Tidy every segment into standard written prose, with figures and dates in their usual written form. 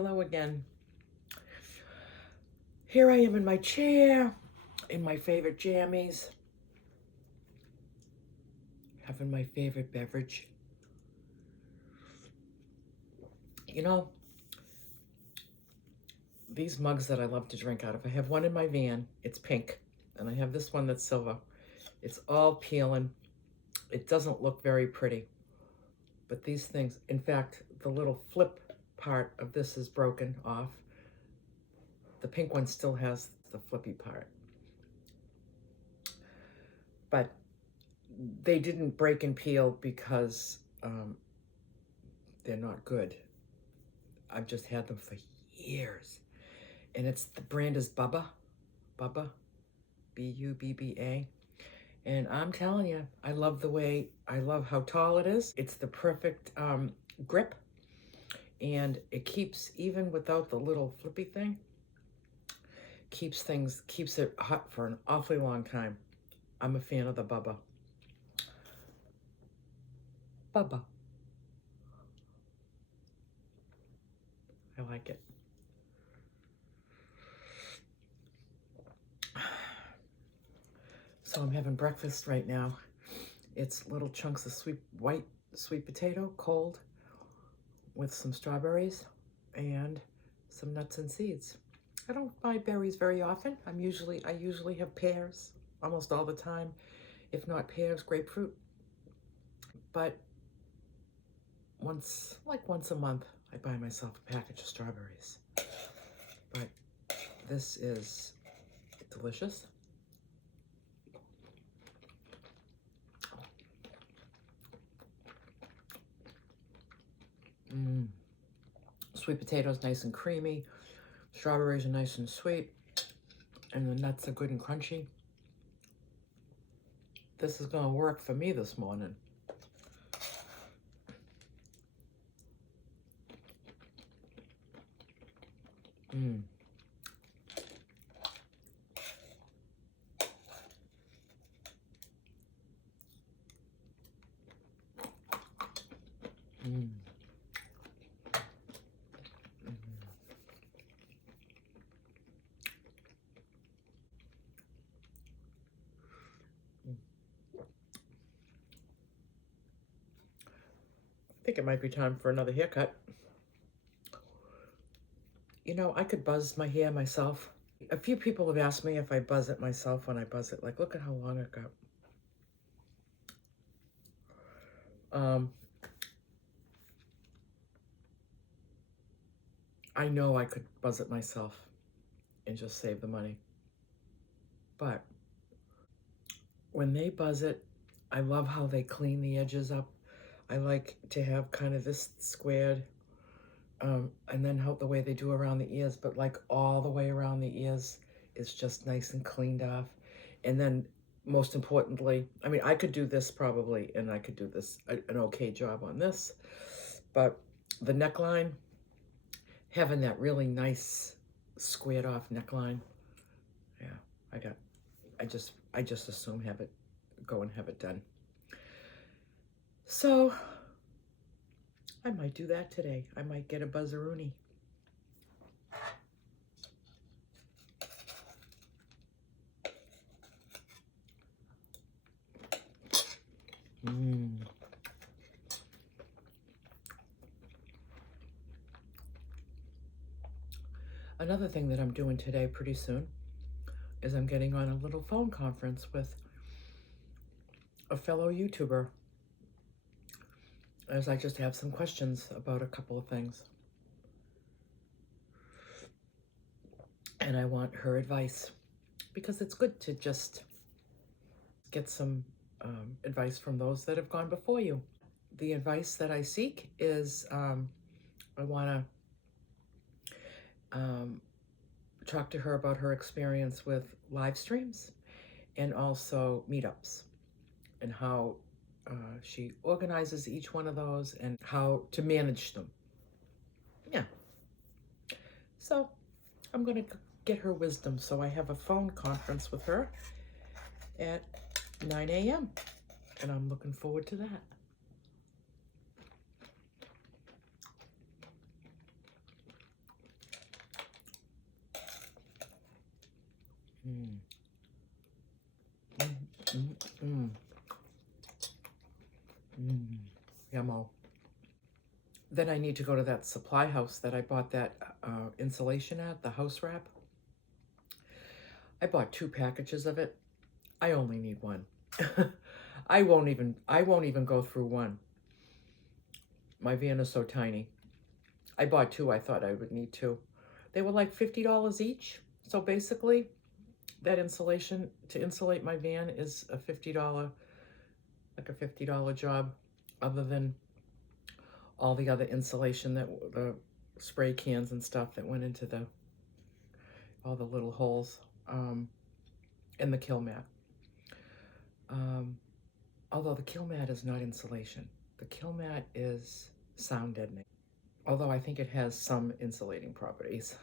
Hello again. Here I am in my chair, in my favorite jammies, having my favorite beverage. You know, these mugs that I love to drink out of, I have one in my van, it's pink, and I have this one that's silver. It's all peeling. It doesn't look very pretty, but these things, in fact, the little flip part of this is broken off. The pink one still has the flippy part. But they didn't break and peel because they're not good. I've just had them for years. And the brand is Bubba, B-U-B-B-A. And I'm telling you, I love how tall it is. It's the perfect grip. And it keeps, even without the little flippy thing, keeps it hot for an awfully long time. I'm a fan of the Bubba. Bubba. I like it. So I'm having breakfast right now. It's little chunks of white sweet potato, cold, with some strawberries and some nuts and seeds. I don't buy berries very often. I usually have pears almost all the time. If not pears, grapefruit. But once a month, I buy myself a package of strawberries. But this is delicious. Sweet potatoes nice and creamy. Strawberries are nice and sweet. And the nuts are good and crunchy. This is gonna work for me this morning. I think it might be time for another haircut. You know, I could buzz my hair myself. A few people have asked me if I buzz it myself when I buzz it. Like, look at how long it got. I know I could buzz it myself and just save the money. But when they buzz it, I love how they clean the edges up. I like to have kind of this squared, and then how the way they do around the ears, but like all the way around the ears is just nice and cleaned off. And then most importantly, I mean, I could do this probably, and I could do this, an okay job on this, but the neckline, having that really nice squared off neckline, yeah, I just assume go and have it done. So I might do that today. I might get a buzzaroonie. Another thing that I'm doing today pretty soon is I'm getting on a little phone conference with a fellow YouTuber, as I just have some questions about a couple of things. And I want her advice, because it's good to just get some advice from those that have gone before you. The advice that I seek is I want to talk to her about her experience with live streams and also meetups, and how she organizes each one of those and how to manage them. Yeah. So I'm going to get her wisdom. So I have a phone conference with her at 9 a.m. and I'm looking forward to that. Mm. Mm, mm, mm, mm. Yummo. Then I need to go to that supply house that I bought that insulation at, the house wrap. I bought 2 packages of it. I only need one. I won't even go through one. My van is so tiny. I bought 2. I thought I would need 2. They were like $50 each. So basically, that insulation to insulate my van is a $50, like a $50 job, other than all the other insulation that the spray cans and stuff that went into all the little holes, and the kill mat. Although the kill mat is not insulation. The kill mat is sound deadening. Although I think it has some insulating properties.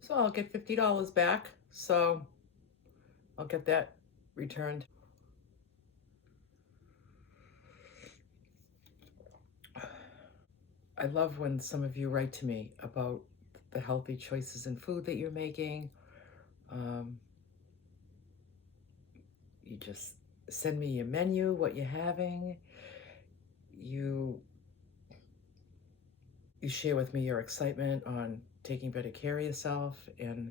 So I'll get $50 back. So I'll get that returned. I love when some of you write to me about the healthy choices in food that you're making. You just send me your menu, what you're having. You share with me your excitement on taking better care of yourself and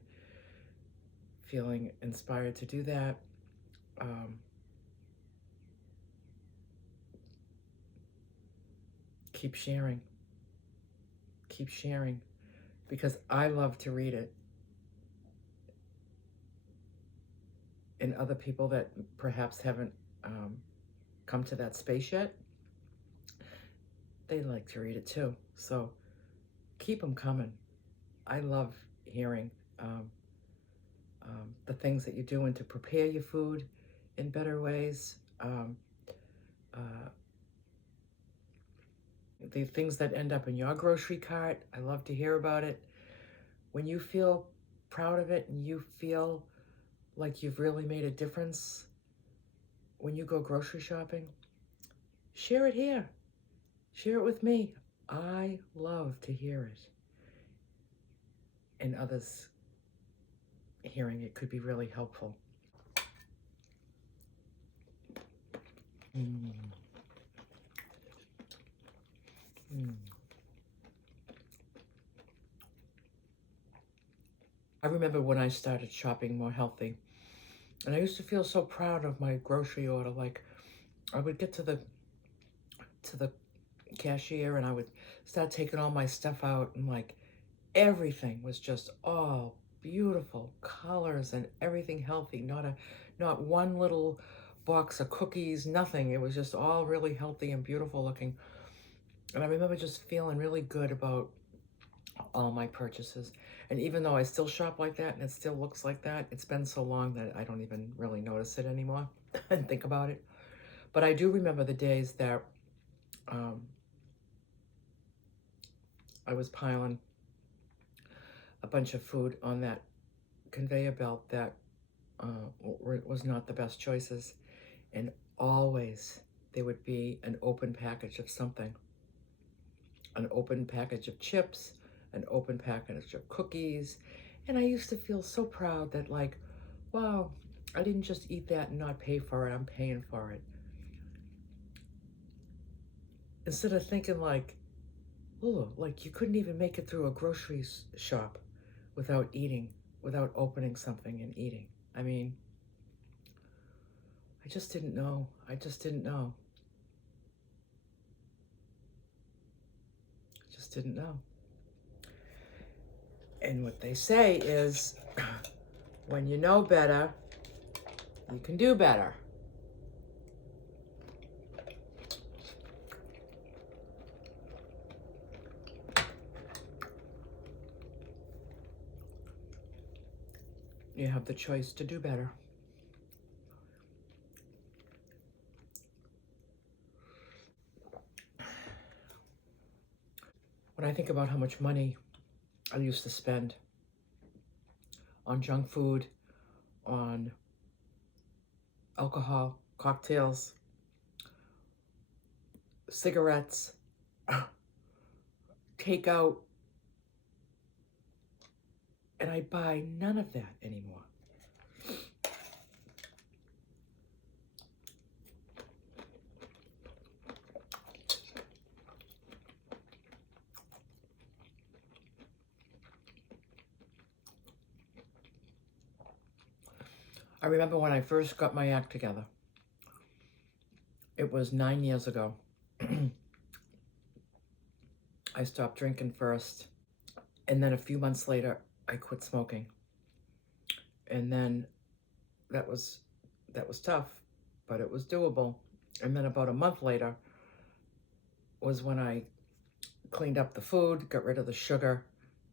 feeling inspired to do that. Keep sharing. Keep sharing, because I love to read it. And other people that perhaps haven't come to that space yet, they like to read it too. So keep them coming. I love hearing the things that you're doing to prepare your food in better ways. The things that end up in your grocery cart, I love to hear about it. When you feel proud of it and you feel like you've really made a difference when you go grocery shopping, share it here. Share it with me. I love to hear it. And others hearing it could be really helpful. Mm. Mm. I remember when I started shopping more healthy, and I used to feel so proud of my grocery order. Like, I would get to the cashier and I would start taking all my stuff out, and like everything was just all beautiful colors and everything healthy. Not one little box of cookies, nothing. It was just all really healthy and beautiful looking. And I remember just feeling really good about all my purchases. And even though I still shop like that and it still looks like that, it's been so long that I don't even really notice it anymore and think about it. But I do remember the days that I was piling a bunch of food on that conveyor belt that was not the best choices. And always there would be an open package of something. An open package of chips, an open package of cookies. And I used to feel so proud that, like, wow, I didn't just eat that and not pay for it, I'm paying for it. Instead of thinking like, oh, like you couldn't even make it through a grocery shop without eating, without opening something and eating. I mean, I just didn't know. I just didn't know. I just didn't know. And what they say is, when you know better, you can do better. You have the choice to do better. When I think about how much money I used to spend on junk food, on alcohol, cocktails, cigarettes, takeout, And I buy none of that anymore. I remember when I first got my act together. It was 9 years ago. I stopped drinking first, and then a few months later, I quit smoking. And then that was tough, but it was doable. And then about a month later was when I cleaned up the food, got rid of the sugar,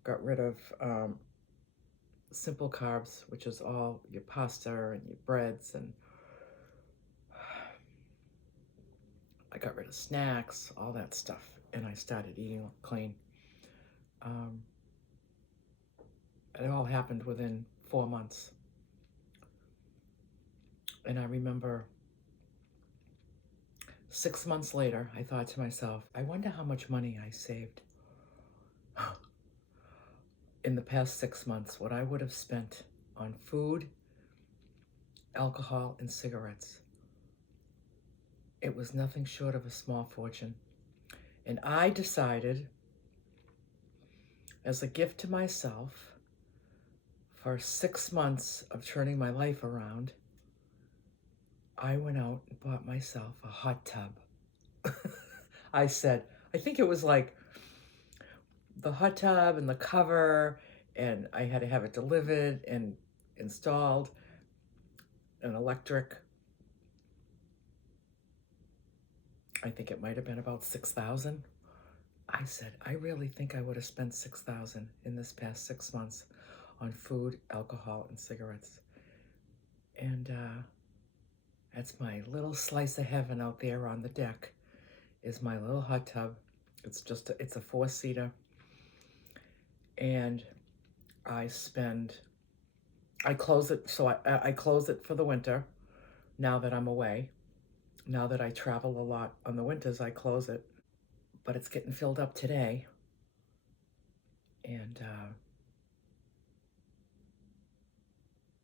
got rid of simple carbs, which is all your pasta and your breads, and I got rid of snacks, all that stuff, and I started eating clean. It all happened within 4 months. And I remember 6 months later, I thought to myself, I wonder how much money I saved in the past 6 months, what I would have spent on food, alcohol, and cigarettes. It was nothing short of a small fortune. And I decided, as a gift to myself, for 6 months of turning my life around, I went out and bought myself a hot tub. I said, I think it was like the hot tub and the cover, and I had to have it delivered and installed, an electric. I think it might have been about $6,000. I said, I really think I would have spent $6,000 in this past 6 months on food, alcohol, and cigarettes. And that's my little slice of heaven out there on the deck, is my little hot tub. It's just, it's a 4-seater. And I close it, so I close it for the winter, now that I'm away. Now that I travel a lot on the winters, I close it. But it's getting filled up today. And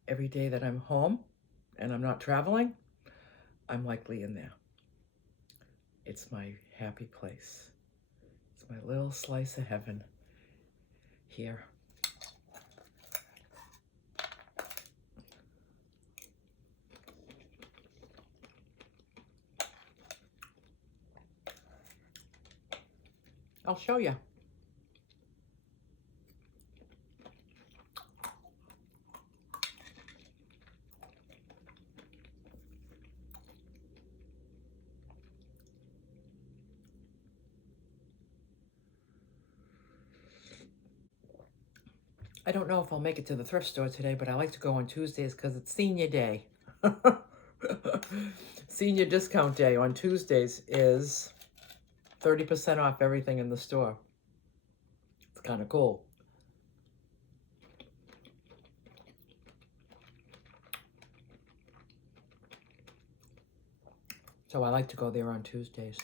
every day that I'm home and I'm not traveling, I'm likely in there. It's my happy place. It's my little slice of heaven here. I'll show you. I don't know if I'll make it to the thrift store today, but I like to go on Tuesdays because it's senior day. Senior discount day on Tuesdays is 30% off everything in the store. It's kind of cool. So I like to go there on Tuesdays.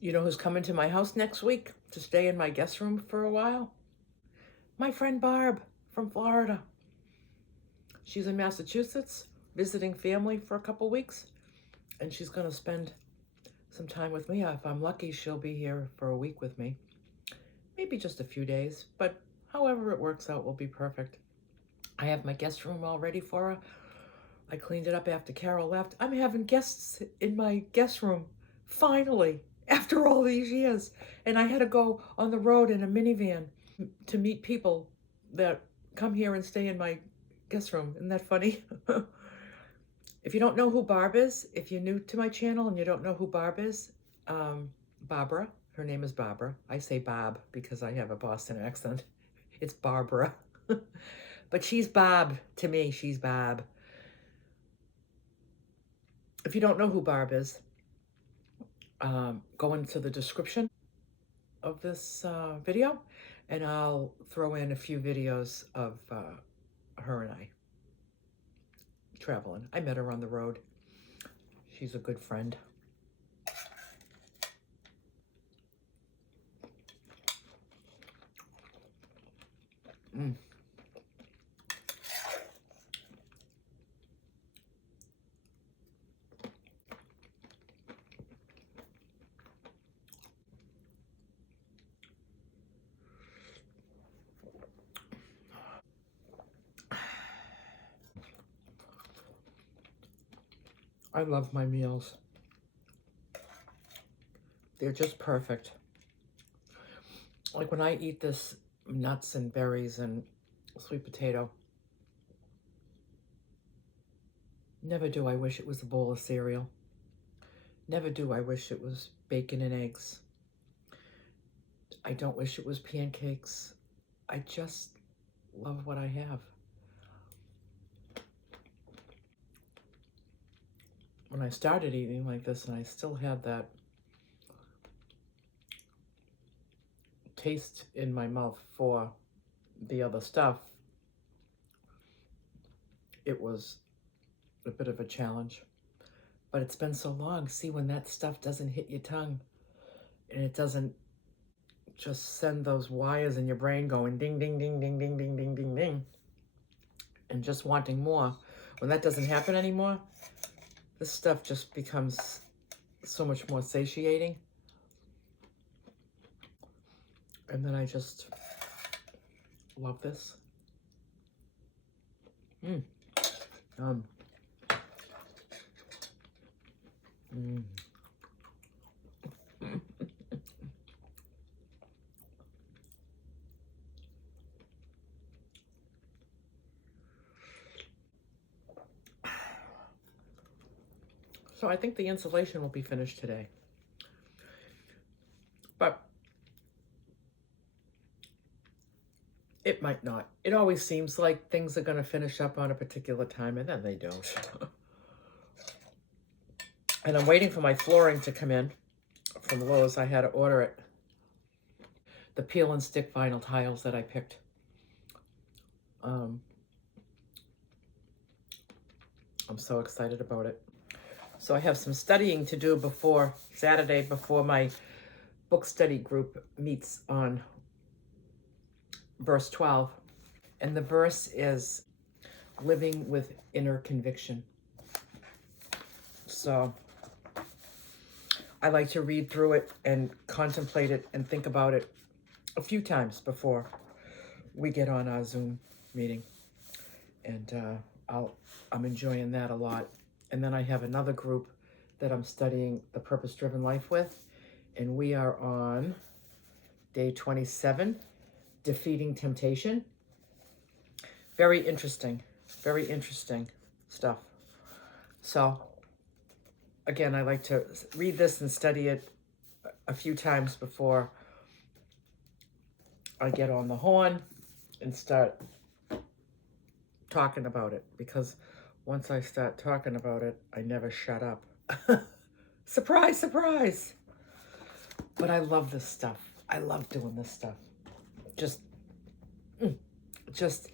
You know who's coming to my house next week to stay in my guest room for a while? My friend Barb from Florida. She's in Massachusetts visiting family for a couple weeks, and she's going to spend some time with me. If I'm lucky, she'll be here for a week with me. Maybe just a few days, but however it works out will be perfect. I have my guest room all ready for her. I cleaned it up after Carol left. I'm having guests in my guest room, finally, after all these years. And I had to go on the road in a minivan to meet people that come here and stay in my guest room. Isn't that funny? If you don't know who BARB is, if you're new to my channel and you don't know who BARB is, Barbara, her name is Barbara. I say Bob because I have a Boston accent. It's Barbara. But she's Bob to me. She's Bob. If you don't know who Barb is, go into the description of this video, and I'll throw in a few videos of her and I traveling. I met her on the road. She's a good friend. Mm. I love my meals. They're just perfect. Like when I eat this nuts and berries and sweet potato, never do I wish it was a bowl of cereal. Never do I wish it was bacon and eggs. I don't wish it was pancakes. I just love what I have. When I started eating like this and I still had that taste in my mouth for the other stuff, it was a bit of a challenge. But it's been so long. See, when that stuff doesn't hit your tongue and it doesn't just send those wires in your brain going ding, ding, ding, ding, ding, ding, ding, ding, ding, and just wanting more. When that doesn't happen anymore, this stuff just becomes so much more satiating. And then I just love this. Mm. Mm. So I think the insulation will be finished today. But it might not. It always seems like things are going to finish up on a particular time, and then they don't. And I'm waiting for my flooring to come in from Lowe's. I had to order it. The peel and stick vinyl tiles that I picked. I'm so excited about it. So I have some studying to do before Saturday, before my book study group meets on verse 12. And the verse is living with inner conviction. So I like to read through it and contemplate it and think about it a few times before we get on our Zoom meeting. And I'm enjoying that a lot. And then I have another group that I'm studying the purpose-driven life with. And we are on day 27, defeating temptation. Very interesting stuff. So again, I like to read this and study it a few times before I get on the horn and start talking about it, because once I start talking about it, I never shut up. Surprise, surprise. But I love this stuff. I love doing this stuff. Just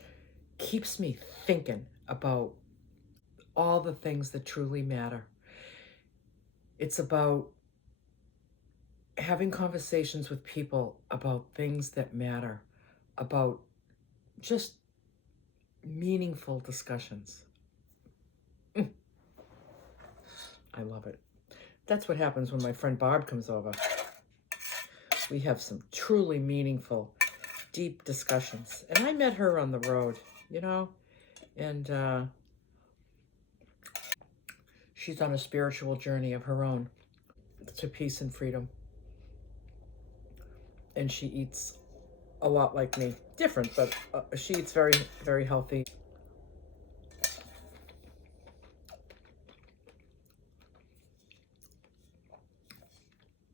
keeps me thinking about all the things that truly matter. It's about having conversations with people about things that matter, about just meaningful discussions. I love it. That's what happens when my friend Barb comes over. We have some truly meaningful, deep discussions. And I met her on the road, you know, and she's on a spiritual journey of her own to peace and freedom. And she eats a lot like me. Different, but she eats very, very healthy.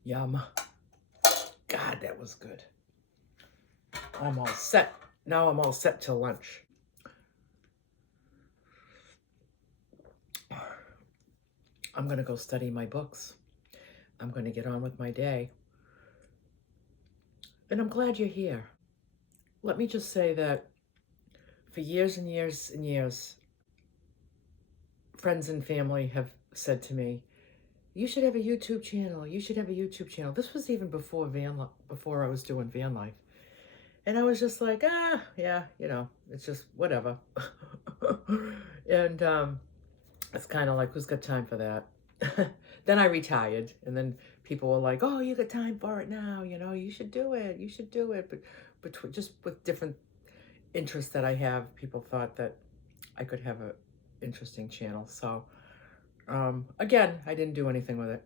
Yum. God, that was good. I'm all set. Now I'm all set till lunch. I'm going to go study my books. I'm going to get on with my day. And I'm glad you're here. Let me just say that for years and years and years, friends and family have said to me, you should have a YouTube channel. You should have a YouTube channel. This was even before I was doing van life. And I was just like, yeah, it's just whatever. And it's kind of like, who's got time for that? Then I retired, and then people were like, oh, you got time for it now, you should do it, you should do it. But just with different interests that I have, people thought that I could have a interesting channel. So again, I didn't do anything with it.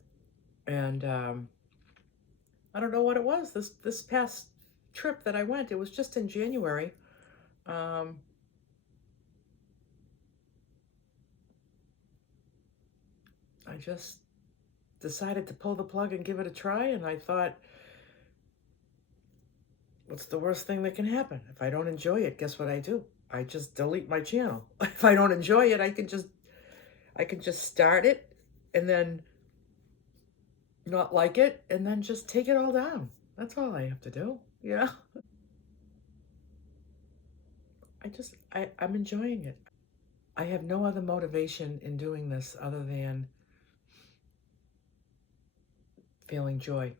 And I don't know what it was. This past trip that I went, it was just in January. Um, I just decided to pull the plug and give it a try, and I thought, what's the worst thing that can happen? If I don't enjoy it, guess what I do? I just delete my channel. If I don't enjoy it, I can just start it and then not like it and then just take it all down. That's all I have to do. I'm enjoying it. I have no other motivation in doing this other than feeling joy,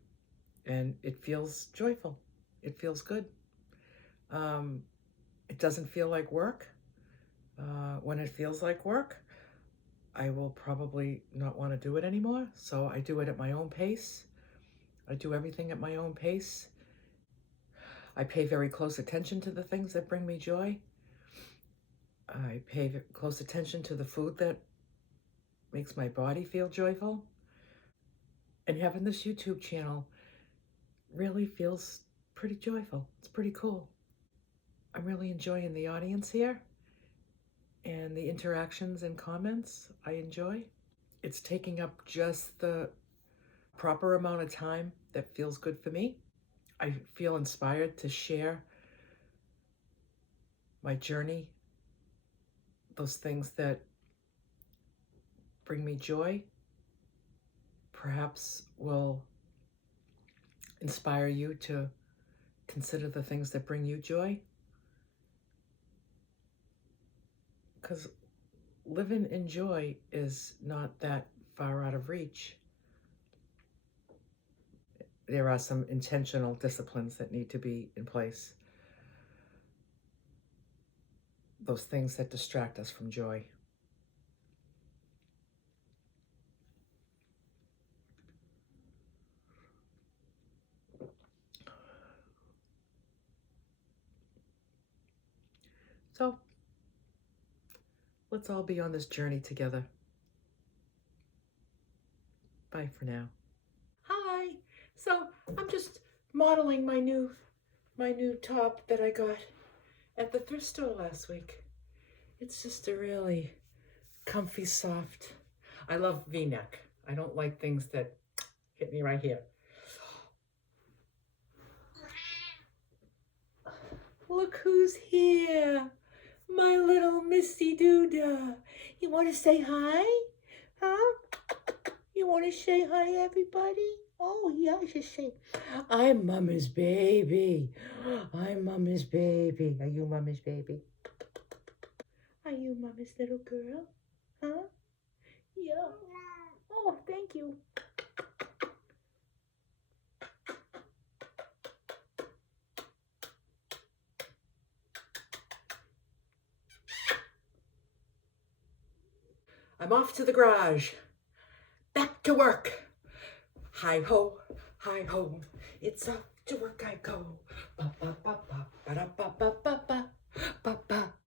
and it feels joyful. It feels good. Um, it doesn't feel like work. When it feels like work, I will probably not want to do it anymore. So I do it at my own pace. I do everything at my own pace. I pay very close attention to the things that bring me joy. I pay close attention to the food that makes my body feel joyful. And having this YouTube channel really feels pretty joyful. It's pretty cool. I'm really enjoying the audience here and the interactions and comments I enjoy. It's taking up just the proper amount of time that feels good for me. I feel inspired to share my journey, those things that bring me joy, perhaps will inspire you to consider the things that bring you joy. Because living in joy is not that far out of reach. There are some intentional disciplines that need to be in place. Those things that distract us from joy. So let's all be on this journey together. Bye for now. Hi. So I'm just modeling my new top that I got at the thrift store last week. It's just a really comfy, soft. I love V-neck. I don't like things that hit me right here. Look who's here. My little Misty Doodah. You want to say hi? Huh? You want to say hi, everybody? Oh, yeah, I should say, I'm Mama's baby. I'm Mama's baby. Are you Mama's baby? Are you Mama's little girl? Huh? Yeah. Oh, thank you. I'm off to the garage. Back to work. Hi ho, it's off to work I go. Ba, ba, ba, ba, ba, da, ba, ba,